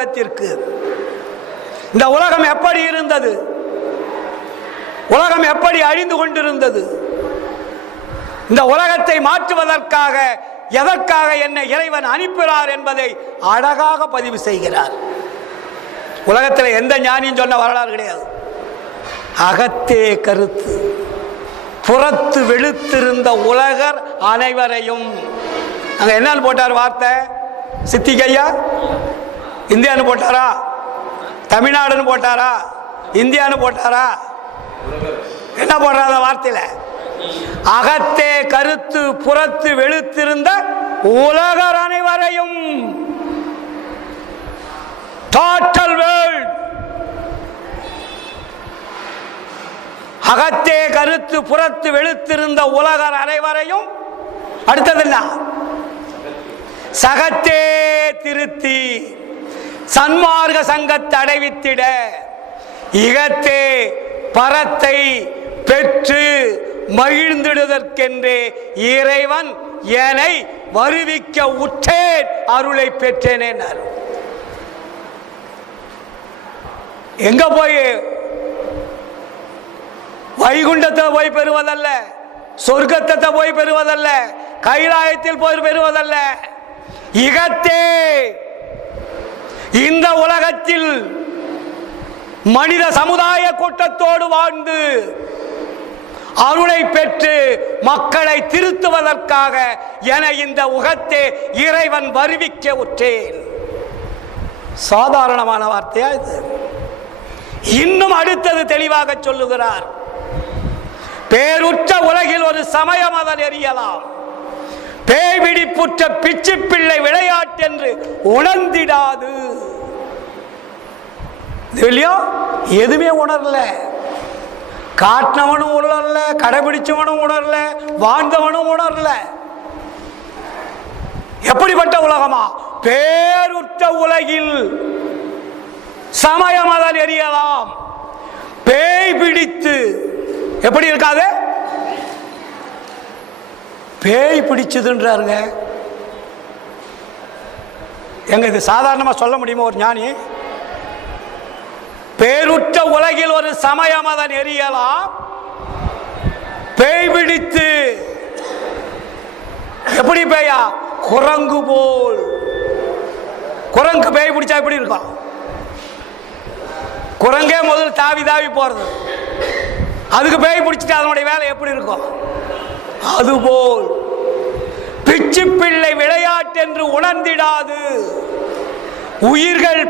உலகத்திற்கு. இந்த உலகம் எப்படி இருந்தது? உலகம் எப்படி அழிந்து கொண்டிருந்தது? இந்த உலகத்தை மாற்றுவதற்காக எதற்காக என்னை இறைவன் அனுப்புகிறார் என்பதை அழகாக பதிவு செய்கிறார். உலகத்தில் எந்த ஞானியும் சொன்ன வரலாறு கிடையாது. அகத்தே கருத்து புறத்து வெளுத்திருந்த உலகர் அனைவரையும். அங்க என்னன்னு போட்டார் வார்த்தை? சித்திகையா இந்தியான்னு போட்டாரா? தமிழ்நாடுன்னு போட்டாரா? இந்தியான்னு போட்டாரா? என்ன போடுற அந்த வார்த்தையில? அகத்தே கருத்து புறத்து வெளுத்திருந்த உலகர் அனைவரையும். Total world. அகத்தே கருத்து புறத்து வெளுத்திருந்த உலகர் அனைவரையும். அடுத்தது என்ன? சகத்தே திருத்தி சன்மார்க்க சங்கத்தை அடைவித்திட இகத்தே பரத்தை பெற்று மகிழ்ந்திடுவதற்கென்றே இறைவன் என்னை வருவிக்க உற்றேன், அருளை பெற்றேனே. எங்க போய் வைகுண்டத்தை போய் பெறுவதல்ல, சொர்க்கத்தை போய் பெறுவதல்ல, கைலாயத்தில் போய் பெறுவதல்ல. இகத்தே இந்த உலகத்தில் மனித சமுதாய கூட்டத்தோடு வாழ்ந்து அருளை பெற்று மக்களை திருத்துவதற்காக என இந்த உகத்தே இறைவன் வருவிக்க உற்றேன். சாதாரணமான வார்த்தையா இது? இன்னும் அடுத்தது தெளிவாக சொல்லுகிறார். பேருற்ற உலகில் ஒரு சமயம் அதன் எரியலாம், பேய்பிடிப்புற்ற பிச்சு பிள்ளை விளையாட்டு என்று உணர்ந்திடாது. எதுவுமே உணரல. காட்டினவனும் உணரல, கடைபிடிச்சவனும் உணரல, வாழ்ந்தவனும் உணரல. எப்படிப்பட்ட உலகமா? பேருற்ற உலகில் சமயம் அதன் எரியலாம், பேய் பிடித்து. எப்படி இருக்காது? பேய் பிடிச்சதுன்றாருங்க. எங்க இது சாதாரணமா சொல்ல முடியுமா ஒரு ஞானி? பேருற்ற உலகில் ஒரு சமயம் அதன் எரியலாம், பேய் பிடித்து. எப்படி பேயா? குரங்கு போல். குரங்கு பேய் பிடிச்சா எப்படி இருக்கும்? குரங்கே முதல் தாவி தாவி போறது. அதுக்கு பேய் பிடிச்சிட்டு அதனுடைய வேலை எப்படி இருக்கும்? அதுபோல் பிச்சு பிள்ளை விளையாட்டு என்று உணர்ந்திடாது உயிர்கள்